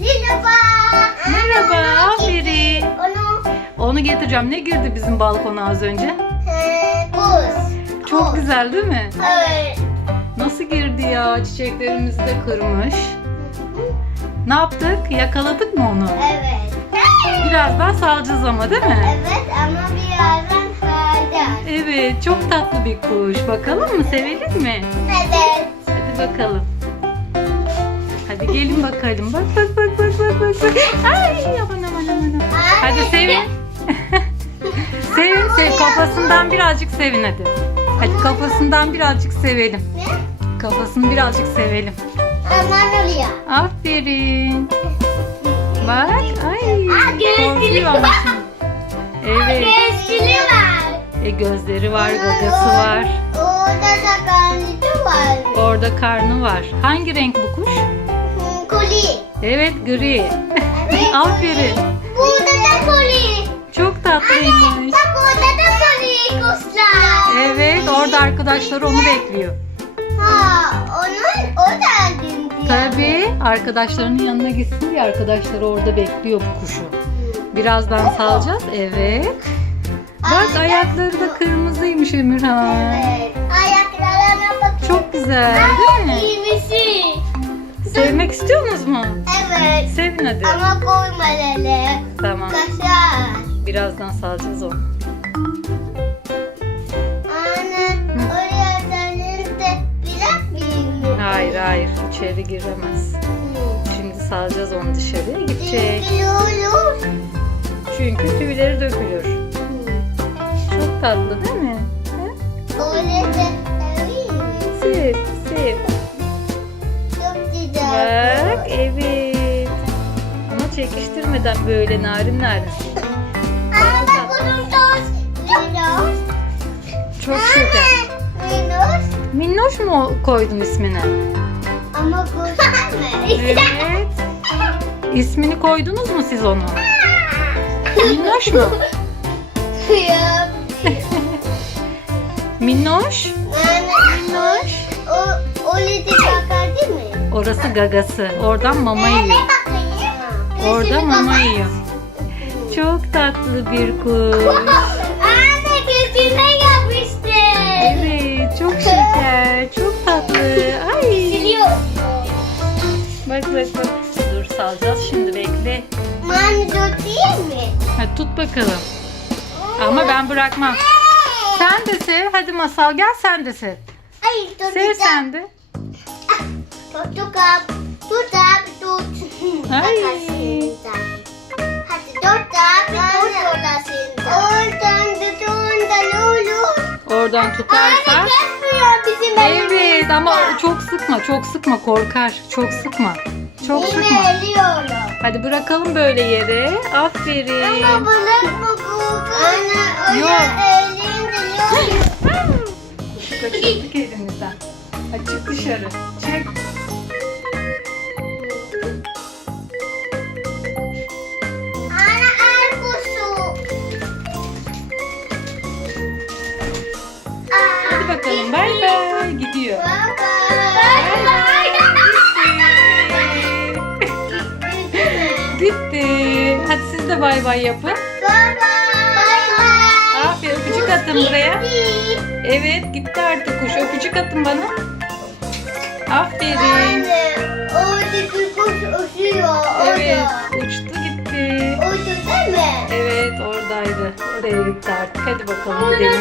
Merhaba. Merhaba, aferin. Onu Onu getireceğim. Ne girdi bizim balkona az önce? e, buz. Çok güzel değil mi? Evet. Nasıl girdi ya? Çiçeklerimizi de kırmış. Ne yaptık? Yakaladık mı onu? Evet. Birazdan salacağız ama değil mi? Evet ama birazdan kalacağız. Evet, çok tatlı bir kuş. Bakalım mı? Sevelim mi? Evet. Hadi bakalım. Hadi gelin bakalım. Bak bak bak bak bak Kafasından birazcık sevin hadi. Hadi kafasından birazcık sevelim. Ne? Kafasını birazcık sevelim. Aman oluyor. Aferin. Bak. Ay. Aa, ama var. Evet. Gözlüğü var. E, gözleri var, gagası var. Orada da karnı var. Orada karnı var. Hangi renk bu kuş? Koli. Evet, gri. Evet. Aferin. Burada da koli. Çok tatlıymış. Da kuşlar. Evet, orada arkadaşları onu bekliyor. Ha, onun o da dindi. Tabii, arkadaşlarının yanına gitsin diye arkadaşları orada bekliyor bu kuşu. Birazdan salacağız. Evet. Bak ayakları da kırmızıymış Emirhan. Evet. Ayaklarına bak. Çok güzel değil mi? İyimisi. Sevmek istiyorsunuz mu? Evet. Sevin hadi. Ama koymaları. Tamam. Kaşar. Birazdan salacağız onu. Hayır hayır içeri giremez. Şimdi salacağız onu dışarıya gidecek. Çünkü tüyleri dökülür. Çok tatlı değil mi? Çok güzel. Bak evet. Ama çekiştirmeden böyle narin narin. Mu koydun ismini? Ama kuş Evet. İsmini koydunuz mu siz onu? Minnoş mu? Minnoş. Minnoş. o, o lidi bakar değil mi? Orası gagası. Oradan mama yiyor. Orada mama yiyor. Çok tatlı bir kuş. Bak. Dur salacağız şimdi bekle. Manzo değil mi? Hadi tut bakalım. Ama ben bırakmam. Sen de sev. Hadi masal gel sen de sev. Ay tut. Sev sen de. Tut tut. Tut abi tut. Ay. Hadi tut abi Oradan kesmiyor bizim Evet ama çok sıkma, çok sıkma korkar. Çok sıkma. Çok Yine sıkma. eliyorum. Hadi bırakalım böyle yere. Aferin. Ama koku. Anne Yok. yok. Kaçırdık elimizden. Hadi çık dışarı. Çık. Hadi bakalım. Bay bay. Gidiyor. Bye bye. Gitti. Hadi siz de bay bay yapın. Bye bye. Aferin. Öpücük atın buraya. Gitti. Evet gitti artık kuş. Öpücük atın bana. Aferin. Oradaki kuş uçuyor. Evet. Uçtu gitti. Uçtu değil mi? Evet oradaydı. Oraya gitti artık. Hadi bakalım gidelim.